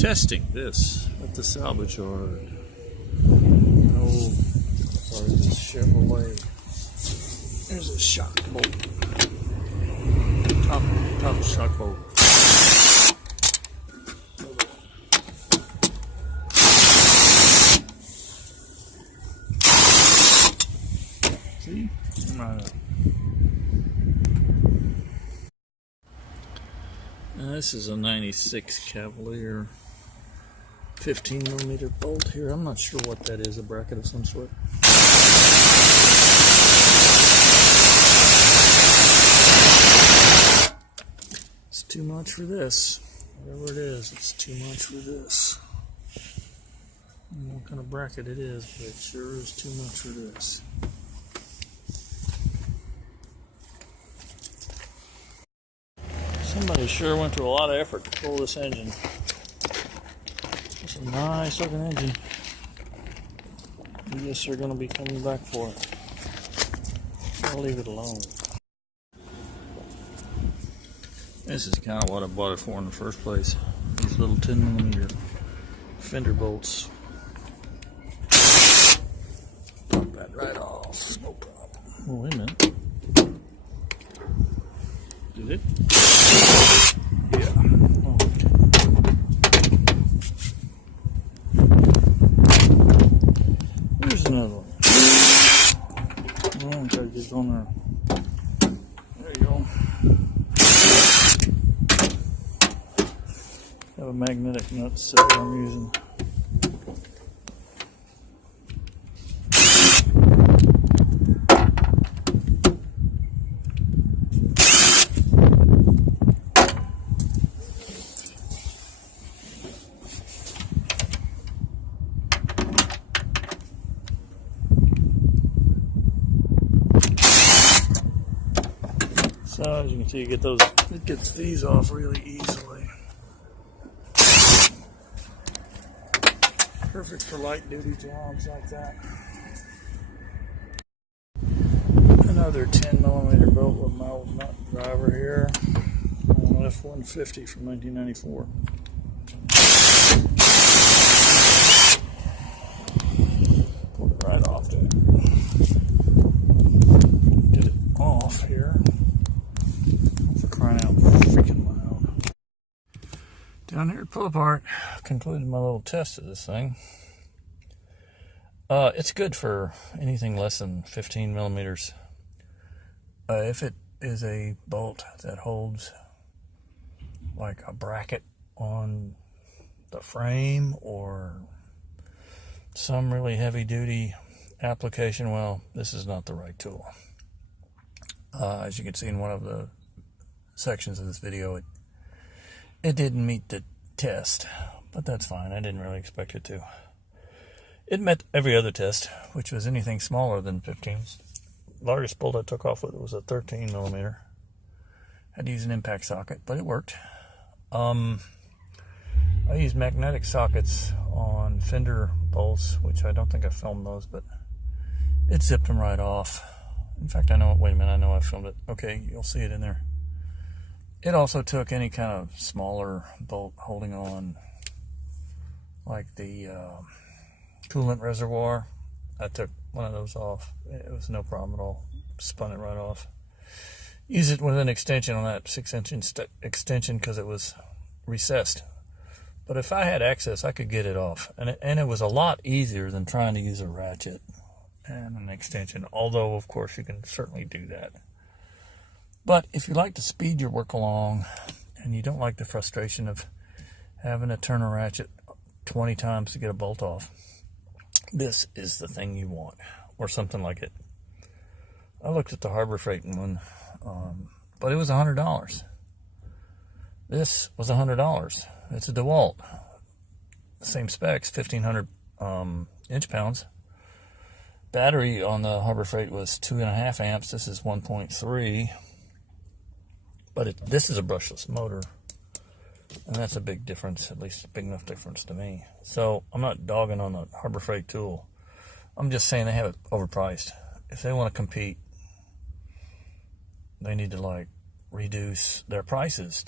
Testing this at the salvage yard. Oh, sorry, this Chevrolet. There's a shock bolt. Top shock bolt. See? Come right up. Now this is a 96 Cavalier 15mm bolt here. I'm not sure what that is, a bracket of some sort. It's too much for this. Whatever it is, it's too much for this. I don't know what kind of bracket it is, but it sure is too much for this. Somebody sure went to a lot of effort to pull this engine. It's a nice looking engine. I guess they're going to be coming back for it. I'll leave it alone. This is kind of what I bought it for in the first place. These little 10mm fender bolts. Pop that right off. No problem. Oh, wait a minute. Did it? Yeah. Oh, okay. Here's another one. Oh, gotta get on there. There you go. Have a magnetic nut set I'm using. So as you can see, it gets these off really easily. Perfect for light duty jobs like that. Another 10mm bolt with my old nut driver here on an F-150 from 1994. Pull it right off there. Get it off here. Crying out freaking loud. Down here at Pull Apart, concluded my little test of this thing. It's good for anything less than 15mm. If it is a bolt that holds like a bracket on the frame or some really heavy duty application, well, this is not the right tool. As you can see in one of the sections of this video, it didn't meet the test, but that's fine. I didn't really expect it to. It met every other test, which was anything smaller than 15. Largest bolt I took off with it was a 13mm. Had to use an impact socket, but it worked. I used magnetic sockets on fender bolts, which I don't think I filmed those, but it zipped them right off. In fact, wait a minute, I know I filmed it. Okay, you'll see it in there. It also took any kind of smaller bolt holding on, like the coolant reservoir. I took one of those off. It was no problem at all. Spun it right off. Use it with an extension on that 6-inch extension because it was recessed. But if I had access, I could get it off. And it was a lot easier than trying to use a ratchet and an extension. Although, of course, you can certainly do that. But if you like to speed your work along and you don't like the frustration of having to turn a ratchet 20 times to get a bolt off, this is the thing you want, or something like it. I looked at the Harbor Freight one, but it was $100. This was $100. It's a Dewalt. Same specs, 1500 inch-pounds. Battery on the Harbor Freight was 2.5 amps. This is 1.3. But this is a brushless motor, and that's a big difference, at least a big enough difference to me. So I'm not dogging on the Harbor Freight tool. I'm just saying they have it overpriced. If they want to compete, they need to like reduce their prices